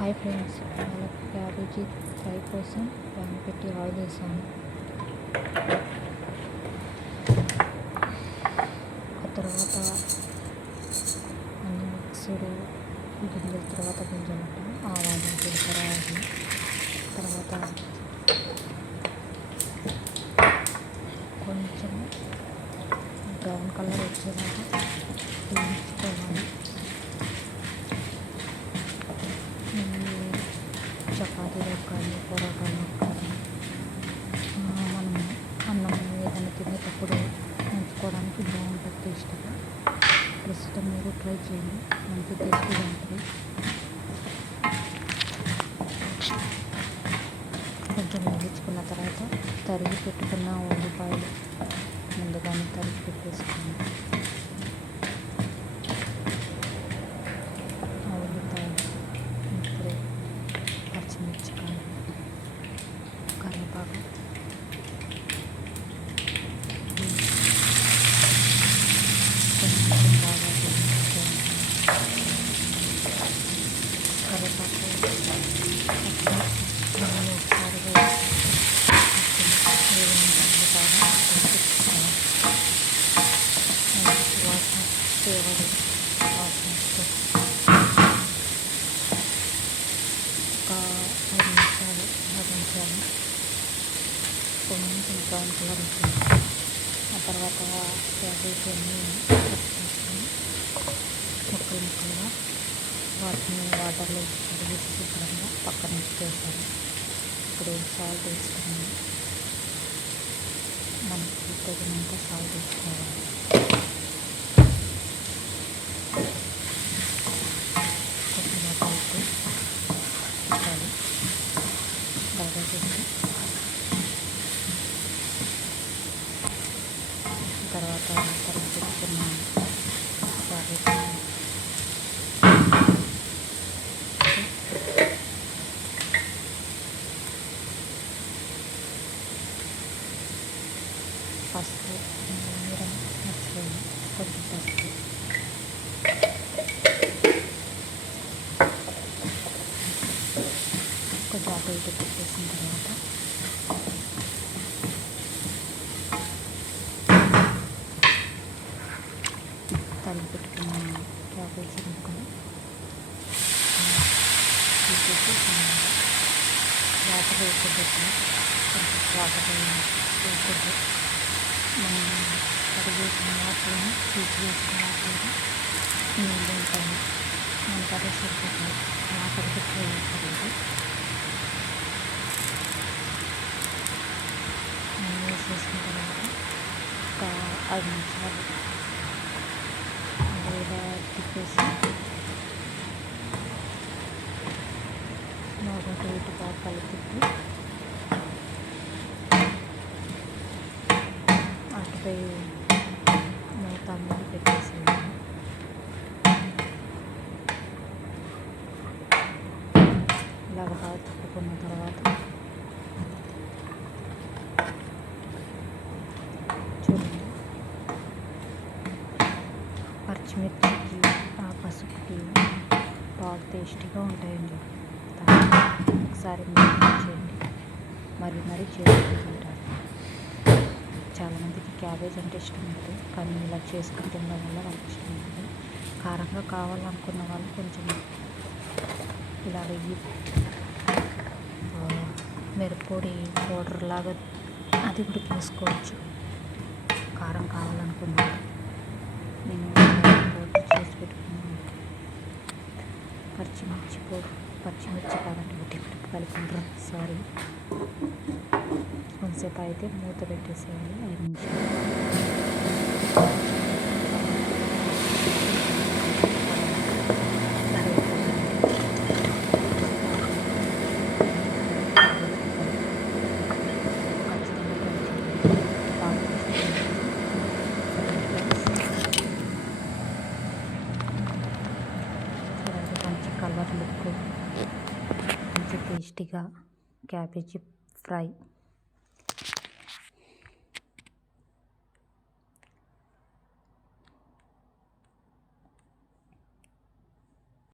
Hi friends, ఇవాళ cabbage fry కోసం pan పెట్టి ఆయిల్ వేసాను. ఆ తర్వాత అన్ని మిక్స్డ్ గింజల తర్వాత కొంచెం ఆవాలు, జీలకర్ర వేసి తర్వాత కొంచెం బ్రౌన్ కలర్ వచ్చేదాకా వేయించుకోవాలి. చపాతీలో కానీ పొరాటాలో కానీ మనం అన్నం ఏదైనా తినేటప్పుడు ఉంచుకోవడానికి బాగుంటుంది టేస్ట్గా. ప్రస్తుతం మీరు ట్రై చేయండి, మంచి టేస్టీగా ఉంటుంది. కొంచెం వేయించుకున్న తర్వాత తరిగి పెట్టుకున్న ఉల్లిపాయలు ముందుగానే తరిగి పెట్టేసుకోండి. పచ్చిమిరపకాయలు, కరివేపాకు, కొంచెం బాగా వేయించుకోవాలి. కరివేపాకు, పచ్చిమిర్చి అన్నీ ఒకసారి వాసన ఫ్లేవర్ వాసన ఒక 5 నిమిషాలు మగ్గించాలి. కొంచెం బ్రౌన్ కలర్ ఉంటుంది. ఆ తర్వాత క్యాబేజీ అన్నీ కట్ చేసుకొని ముక్కలుగా వాటిని వాటర్లో కడిగేసి శుభ్రంగా పక్కన వేసాను. ఇప్పుడు సాల్ట్ వేసుకున్నాను. మనకి తగినంత సాల్ట్ వేసుకోవాలి. కొద్దిగా కలిపి పెట్టాలి. బాగా చేసి తర్వాత తరిగి పెట్టుకున్న క్యాబేజీ పసుపు నీరం మర్చిపోయింది, కొంచెం పసుపు, కొంచెం అటు ఇటు పెట్టేసిన తర్వాత తరిగి పెట్టుకున్న క్యాబేజీ ముక్కలు తీసేసి వాటర్ వేసేటట్టు కొంచెం వాటర్ వేసేటట్టు మనం కడిగేసిన వాటర్ని తీసివేసిన వాటర్ని నీళ్ళు ఉంటాయి. మన కర్రీ సరిపోతాయి. వాటర్ ఎక్కువ వేయకూడదు. వేసేసిన తర్వాత ఒక 5 నిమిషాలు ఇలా తిప్పేసి బాగా ఇటు బాగా కలిపి అటుపై మూత మీద పెట్టేసేయాలి. ఇలాగ బాగా తిప్పుకున్న తర్వాత చూడండి, పచ్చిమిర్చికి ఆ పసుపుకి బాగా టేస్టీగా ఉంటాయండి. ఒకసారి మీరు చేయండి, మరీ చేసుకుంటుంటారు. చాలామందికి క్యాబేజ్ అంటే ఇష్టం ఉంటుంది, కానీ ఇలా చేసుకుని తినడం వల్ల వాళ్ళకి ఇష్టం ఉంటుంది. కారంగా కావాలనుకున్న వాళ్ళు కొంచెం ఇలా వెయ్యి మిరప్పొడి పౌడర్ లాగా అది కూడా తీసుకోవచ్చు. కారం కావాలనుకున్న నేను పౌడర్ చేసి పెట్టుకున్నాను. పచ్చిమిర్చి కాబట్టి ఒకటి కలిపి సారీ కొంతసేపు అయితే మూత పెట్టేసేయాలి. 5 నిమిషాలు. మంచి కలర్ లుక్, మంచి టేస్టీగా క్యాబేజీ ఫ్రై.